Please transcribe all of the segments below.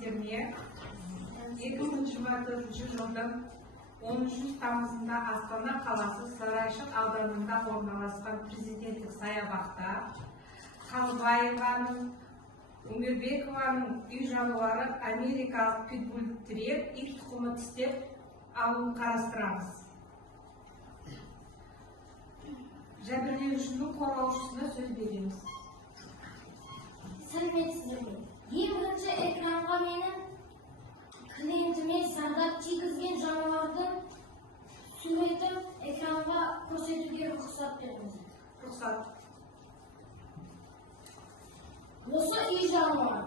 естеріне 2024 жылдың 13 тамызында Астана қаласы Сарайшық ауданында орналасқан президенттік саябақта Қалбаеваның, Умирбекованың үй жануары америкалық питбуль тірек ит тұқымы тістеп алуын қарастырамыз. Жәбірленушінің қорғаушысына сөз береміз. Сәлеметсіздер ме? Ең бірінші экранға менің клиентіме зардап тигізген жануардың суретін экранға көрсетуге рұқсат беріңіз. Рұқсат. Осы үй жануары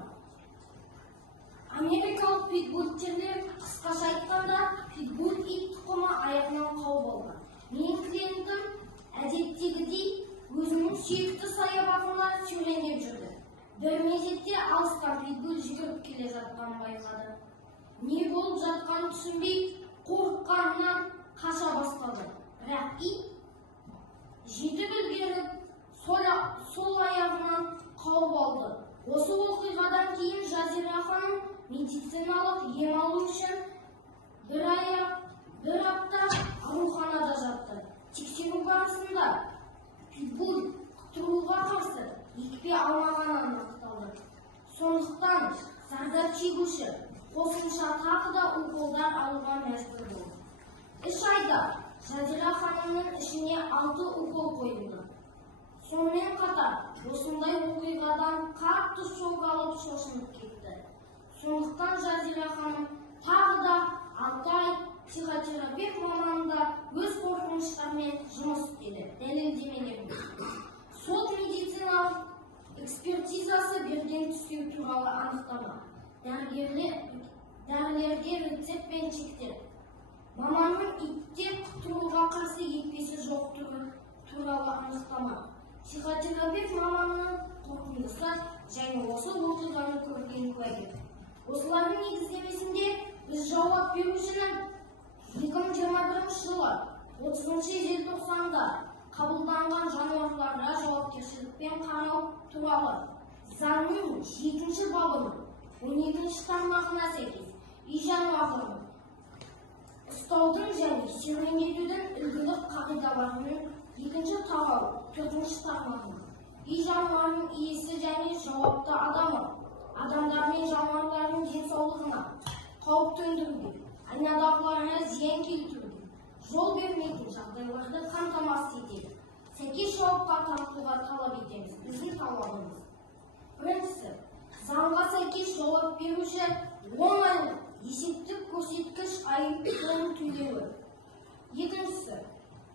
америкалық питбуль тірек, қысқаша айтқанда питбуль ит тұқымы аяғынан қауып алған. Менің клиентім әдеттегідей өзінің сүйікті саябағына серуендеп жүрді. Бір мезетте алыстан питбуль жүгіріп келе жатқанын байқады. Не болып жатқанын түсінбей, қорыққанынан қаша бастады. Бірақ ит жетіп үлгеріп, сол аяғынан қауып алды. Осы оқиғадан кейін Жазира ханым медициналық ем алу үшін бір апта ауруханада жатты. Тексеру барысында питбуль құтыруға қарсы екпе алмағаны анықталды. Сондықтан зардап шегуші қосымша тағы да уколдар алуға мәжбүр болды. 3 айда Жазира ханымның ішіне 6 укол қойылды. Сонымен қатар, осындай оқиғадан қатты шок алып шошынып кетті. Сондықтан Жазира ханым тағы да 6 ай психотерапевт маманында өз қорқыныштарымен жұмыс істеді. Дәлелдемелерді. Сот медициналық экспертизасы берген түстеу туралы анықтама. Дәрігерге рецептпен шектелді. Маманның итте құтыруға қарсы екпесі жоқ туралы анықтама. Психотерапевт маманның қорытындысы және осы оқиғаны көрген куәгер. Осылардың негіздемесінде біз жауап берушінің 2021 жылы 30 желтоқсанда қабылданған жануарларға жауапкершілікпен қарау туралы заңның 7-ші бабының 12-ші тармағына сәйкес үй жануарларын ұстаудың және серуендетудің үлгілік қағидаларының 2-ші тарау 4-ші тармағына үй жануарының иесі және жауапты адамдар мен жануарлардың денсаулығына қауіп төндіруге, айнадағыларына зиян келтіруге жол бермейтін жағдайларды қамтамасыз етеді. Сәйкес жауапқа тартуға талап етеміз. Біздің талабымыз. Біріншісі, заңға сәйкес жауап беруші 10 айлық есептік көрсеткіш айыппұлын төлеуі. Екіншісі,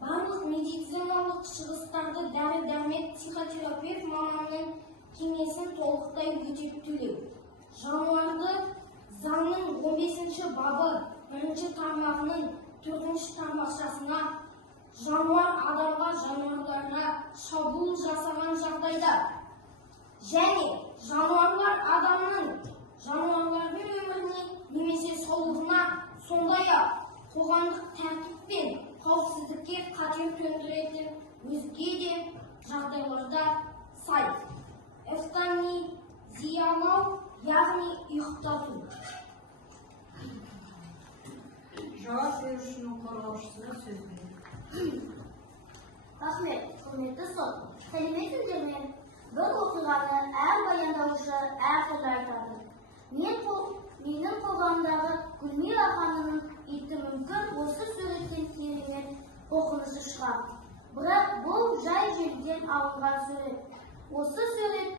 барлық медициналық шығыстарды дәрі-дәрмек психотерапевт маманның кеңесін толықтай өтеп төлеу. Жануарды заңның 15-ші бабы 1-ші тармағының 4-ші тармақшасына жануар адамға жануарларға шабуыл жасаған жағдайда және жануарлар адамның жануарлардың өміріне немесе саулығына, сондай-ақ қоғамдық тәртіп пен қауіпсіздікке қатер төндіретін өзге де жағдайларда сай. Эвтаназиялау, яғни ұйықтату. Жауап берушінің қорғаушысына сөз береміз. Рахмет, құрметті сот. Сәлеметсіздер ме? Бір оқиғаны әр баяндаушы әртүрлі айтады. Менің қоғамдағы Гүлмира ханымның иті мүмкін осы суреттен керемет қорқынышы шығар. Бірақ бұл жай жерден алынған сурет. Осы сурет